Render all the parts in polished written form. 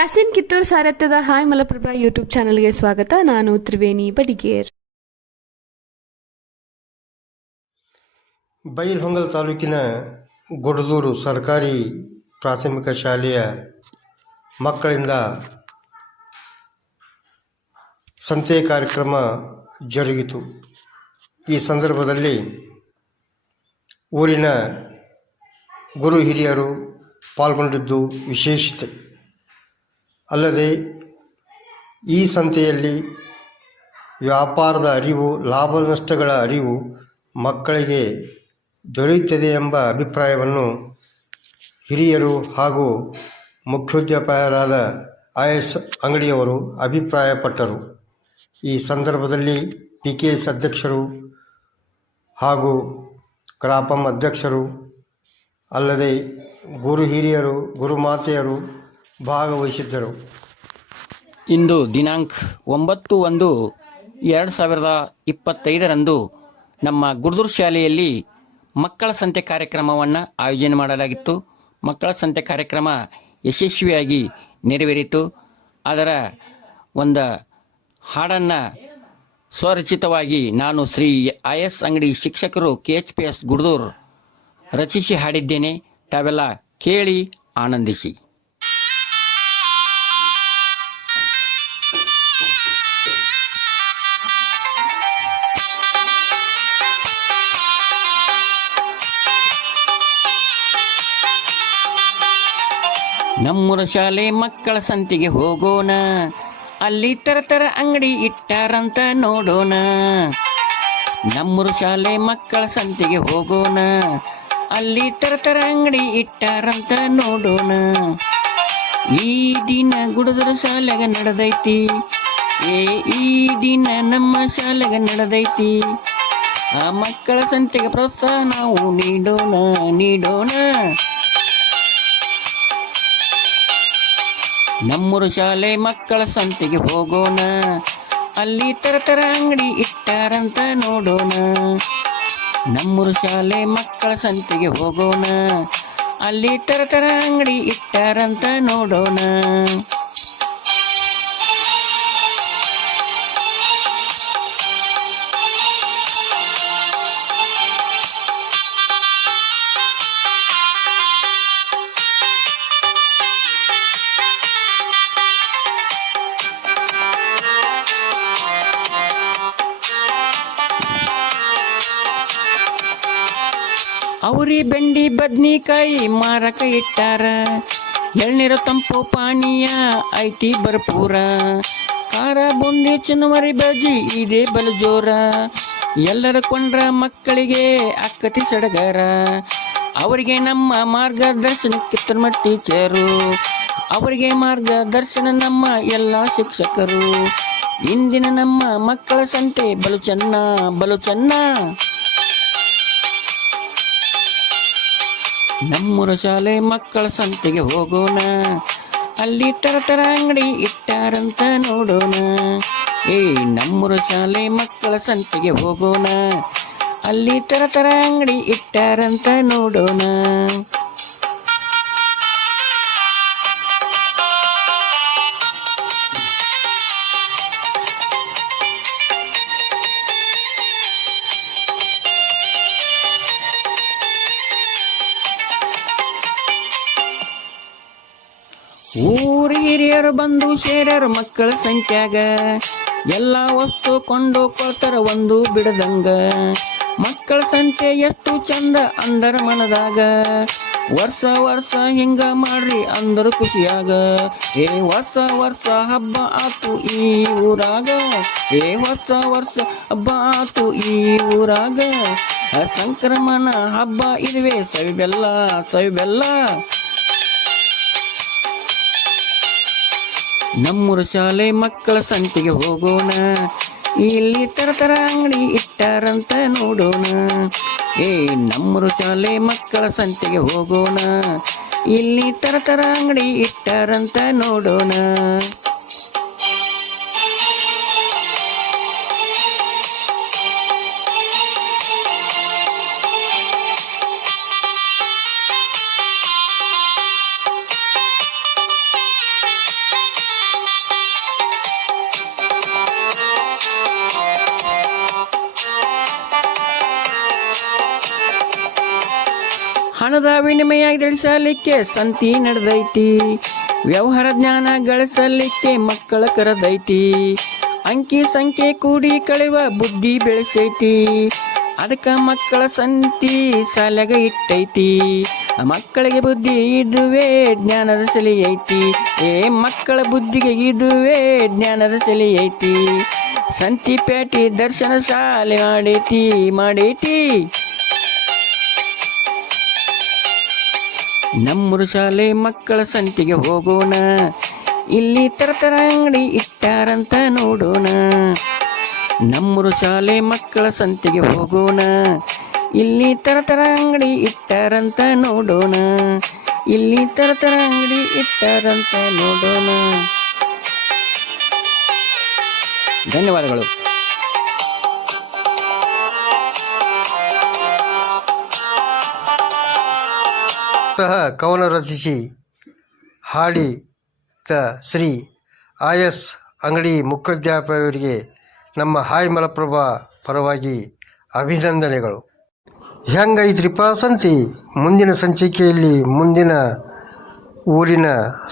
Yasin Kittur ಸಾರಥ್ಯದ hi Malaprabha YouTube ಚಾನೆಲ್ಗೆ ಸ್ವಾಗತ. ನಾನು ತ್ರಿವೇಣಿ ಬಡಿಗೇರ್. ಬೈಲಹೊಂಗಲ ತಾಲೂಕಿನ ಗೊಡದೂರು ಸರ್ಕಾರಿ ಪ್ರಾಥಮಿಕ ಶಾಲೆಯ ಮಕ್ಕಳಿಂದ ಸಂತೆ ಕಾರ್ಯಕ್ರಮ ಜರುಗಿತು. ಈ ಸಂದರ್ಭದಲ್ಲಿ ಊರಿನ ಗುರು ಹಿರಿಯರು ಪಾಲ್ಗೊಂಡಿದ್ದು ವಿಶೇಷತೆ. ಅಲ್ಲದೆ ಈ ಸಂತೆಯಲ್ಲಿ ವ್ಯಾಪಾರದ ಅರಿವು, ಲಾಭ ನಷ್ಟಗಳ ಅರಿವು ಮಕ್ಕಳಿಗೆ ದೊರೆಯುತ್ತದೆ ಎಂಬ ಅಭಿಪ್ರಾಯವನ್ನು ಹಿರಿಯರು ಹಾಗೂ ಮುಖ್ಯೋಧ್ಯಾಪಕರಾದ IAS ಅಂಗಡಿಯವರು ಅಭಿಪ್ರಾಯಪಟ್ಟರು. ಈ ಸಂದರ್ಭದಲ್ಲಿ PKS ಅಧ್ಯಕ್ಷರು ಹಾಗೂ ಗ್ರಾಪಂ ಅಧ್ಯಕ್ಷರು ಅಲ್ಲದೆ ಗುರು ಹಿರಿಯರು, ಗುರುಮಾತೆಯರು ಭಾಗವಹಿಸಿದ್ದರು. ಇಂದು ದಿನಾಂಕ 9/1/2025 ನಮ್ಮ ಗುರುದೂರು ಶಾಲೆಯಲ್ಲಿ ಮಕ್ಕಳ ಸಂತೆ ಕಾರ್ಯಕ್ರಮವನ್ನು ಆಯೋಜನೆ ಮಾಡಲಾಗಿತ್ತು. ಮಕ್ಕಳ ಸಂತೆ ಕಾರ್ಯಕ್ರಮ ಯಶಸ್ವಿಯಾಗಿ ನೆರವೇರಿತು. ಅದರ ಒಂದು ಹಾಡನ್ನು ಸ್ವರಚಿತವಾಗಿ ನಾನು ಶ್ರೀ IAS ಅಂಗಡಿ ಶಿಕ್ಷಕರು KHPS ಗುರುದೂರು ರಚಿಸಿ ಹಾಡಿದ್ದೇನೆ. ತಾವೆಲ್ಲ ಕೇಳಿ ಆನಂದಿಸಿ. ನಮ್ಮೂರ ಶಾಲೆ ಮಕ್ಕಳ ಸಂತೆಗೆ ಹೋಗೋಣ, ಅಲ್ಲಿ ತರ ಅಂಗಡಿ ಇಟ್ಟಾರಂತ ನೋಡೋಣ. ನಮ್ಮೂರ ಶಾಲೆ ಮಕ್ಕಳ ಸಂತೆಗೆ ಹೋಗೋಣ, ಅಲ್ಲಿ ತರ ಅಂಗಡಿ ಇಟ್ಟಾರಂತ ನೋಡೋಣ. ಈ ದಿನ ಗುಡದೂರು ಶಾಲೆಗ ನಡೆದೈತಿ, ಈ ದಿನ ನಮ್ಮ ಶಾಲೆಗ ನಡೆದೈತಿ. ಆ ಮಕ್ಕಳ ಸಂತೆಗೆ ಪ್ರೋತ್ಸಾಹ ನಾವು ನೀಡೋಣ. ನಮ್ಮೂರು ಶಾಲೆ ಮಕ್ಕಳ ಸಂತೆಗೆ ಹೋಗೋಣ, ಅಲ್ಲಿ ತರ ಅಂಗಡಿ ಇಟ್ಟಾರಂತ ನೋಡೋಣ. ನಮ್ಮೂರು ಶಾಲೆ ಮಕ್ಕಳ ಸಂತೆಗೆ ಹೋಗೋಣ, ಅಲ್ಲಿ ತರ ಅಂಗಡಿ ಇಟ್ಟಾರಂತ ನೋಡೋಣ. ಅವರಿ ಬೆಂಡಿ ಬದ್ನಿಕಾಯಿ ಮಾರಕ ಇಟ್ಟಾರ, ಎಳ್ನೀರು ತಂಪು ಪಾನೀಯ ಐತಿ ಭರ್ಪೂರ. ಖಾರ ಬುಂದಿ ಚುನವರಿ ಬಜ್ಜಿ ಇದೇ ಬಲು ಜೋರ, ಎಲ್ಲರ ಕೊಂಡ್ರ ಮಕ್ಕಳಿಗೆ ಅಕ್ಕತಿ ಸಡಗರ. ಅವರಿಗೆ ನಮ್ಮ ಮಾರ್ಗದರ್ಶನ ಕಿತ್ತೂರು ಮಠ ಟೀಚರು, ಅವರಿಗೆ ಮಾರ್ಗದರ್ಶನ ನಮ್ಮ ಎಲ್ಲ ಶಿಕ್ಷಕರು. ಇಂದಿನ ನಮ್ಮ ಮಕ್ಕಳ ಸಂತೆ ಬಲು ಚೆನ್ನ. ನಮ್ಮೂರ ಶಾಲೆ ಮಕ್ಕಳ ಸಂತೆಗೆ ಹೋಗೋಣ, ಅಲ್ಲಿ ತರ ಅಂಗಡಿ ಇಟ್ಟಾರಂತ ನೋಡೋಣ. ನಮ್ಮೂರ ಶಾಲೆ ಮಕ್ಕಳ ಸಂತೆಗೆ ಹೋಗೋಣ, ಅಲ್ಲಿ ತರ ಅಂಗಡಿ ಇಟ್ಟಾರಂತ ನೋಡೋಣ. ಊರ ಹಿರಿಯರು ಬಂದು ಸೇರ್ಯಾರ ಮಕ್ಕಳ ಸಂಖ್ಯಾಗ, ಎಲ್ಲ ವಸ್ತು ಕೊಂಡು ಕೊಡ್ತಾರ ಒಂದು ಬಿಡದಂಗ. ಮಕ್ಕಳ ಸಂತೆ ಎಷ್ಟು ಚಂದ ಅಂದರ ಮನದಾಗ, ವರ್ಷ ಹಿಂಗ ಮಾಡ್ರಿ ಅಂದರು ಖುಷಿಯಾಗ. ವರ್ಷ ಹಬ್ಬ ಆತು ಈ ಊರಾಗ, ವರ್ಷ ಹಬ್ಬ ಆತು ಈ ಊರಾಗ. ಸಂಕ್ರಮಣ ಹಬ್ಬ ಇರುವೆ ಸವಿಬೆಲ್ಲ. ನಮ್ಮೂರ ಶಾಲೆ ಮಕ್ಕಳ ಸಂತೆಗೆ ಹೋಗೋಣ, ಇಲ್ಲಿ ತರ ಅಂಗಡಿ ಇಟ್ಟಾರಂತ ನೋಡೋಣ. ನಮ್ಮೂರ ಶಾಲೆ ಮಕ್ಕಳ ಸಂತೆಗೆ ಹೋಗೋಣ, ಇಲ್ಲಿ ತರ ಅಂಗಡಿ ಇಟ್ಟಾರಂತ ನೋಡೋಣ. ಹಣದ ವಿನಿಮಯ ತಿಳಿಸಲಿಕ್ಕೆ ಸಂತಿ ನಡೆದೈತಿ, ವ್ಯವಹಾರ ಜ್ಞಾನ ಗಳಿಸಲಿಕ್ಕೆ ಮಕ್ಕಳ ಕರೆದೈತಿ, ಅಂಕಿ ಸಂಖ್ಯೆ ಕೂಡಿ ಕಳೆಯುವ ಬುದ್ಧಿ ಬೆಳೆಸೈತಿ, ಅದಕ್ಕ ಮಕ್ಕಳ ಸಂತಿ ಸಾಲಾಗ ಇಟ್ಟೈತಿ, ಮಕ್ಕಳಿಗೆ ಬುದ್ಧಿ ಇದುವೇ ಜ್ಞಾನದ ಸೆಲೆ ಐತಿ, ಮಕ್ಕಳ ಬುದ್ಧಿಗೆ ಇದುವೇ ಜ್ಞಾನದ ಸೆಲೆ ಐತಿ, ಸಂತಿ ಪೇಟಿ ದರ್ಶನ ಶಾಲೆ ಮಾಡೈತಿ. ನಮ್ಮೂರು ಶಾಲೆ ಮಕ್ಕಳ ಸಂತಿಗೆ ಹೋಗೋಣ, ಇಲ್ಲಿ ತರತರ ಅಂಗಡಿ ಇಟ್ಟಾರಂತ ನೋಡೋಣ. ನಮ್ಮೂರು ಶಾಲೆ ಮಕ್ಕಳ ಸಂತಿಗೆ ಹೋಗೋಣ, ಇಲ್ಲಿ ತರತರ ಅಂಗಡಿ ಇಟ್ಟಾರಂತ ನೋಡೋಣ, ಇಲ್ಲಿ ತರತರ ಅಂಗಡಿ ಇಟ್ಟಾರಂತ ನೋಡೋಣ. ಧನ್ಯವಾದಗಳು. ಕವನ ರಚಿಸಿ ಹಾಡಿದ ಶ್ರೀ ಆಯಸ್ ಅಂಗಡಿ ಮುಖ್ಯೋಧ್ಯಾಪಕರಿಗೆ ನಮ್ಮ ಹಾಯ್ ಮಲಪ್ರಭಾ ಪರವಾಗಿ ಅಭಿನಂದನೆಗಳು. ಹೆಂಗೈತ್ರಿಪ್ಪ ಸಂತಿ? ಮುಂದಿನ ಸಂಚಿಕೆಯಲ್ಲಿ ಮುಂದಿನ ಊರಿನ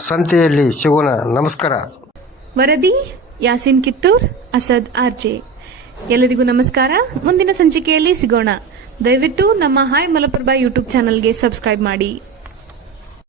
ಸಂತೆಯಲ್ಲಿ ಸಿಗೋಣ. ನಮಸ್ಕಾರ. ವರದಿ ಯಾಸಿನ್ ಕಿತ್ತೂರ್, ಅಸದ್ ಆರ್ಜೆ. ಎಲ್ಲರಿಗೂ ನಮಸ್ಕಾರ. ಮುಂದಿನ ಸಂಚಿಕೆಯಲ್ಲಿ ಸಿಗೋಣ. ದಯವಿಟ್ಟು ನಮ್ಮ ಹಾಯ್ ಮಲಪ್ರಭಾ ಯೂಟ್ಯೂಬ್ ಚಾನಲ್ಗೆ ಸಬ್ಸ್ಕ್ರೈಬ್ ಮಾಡಿ.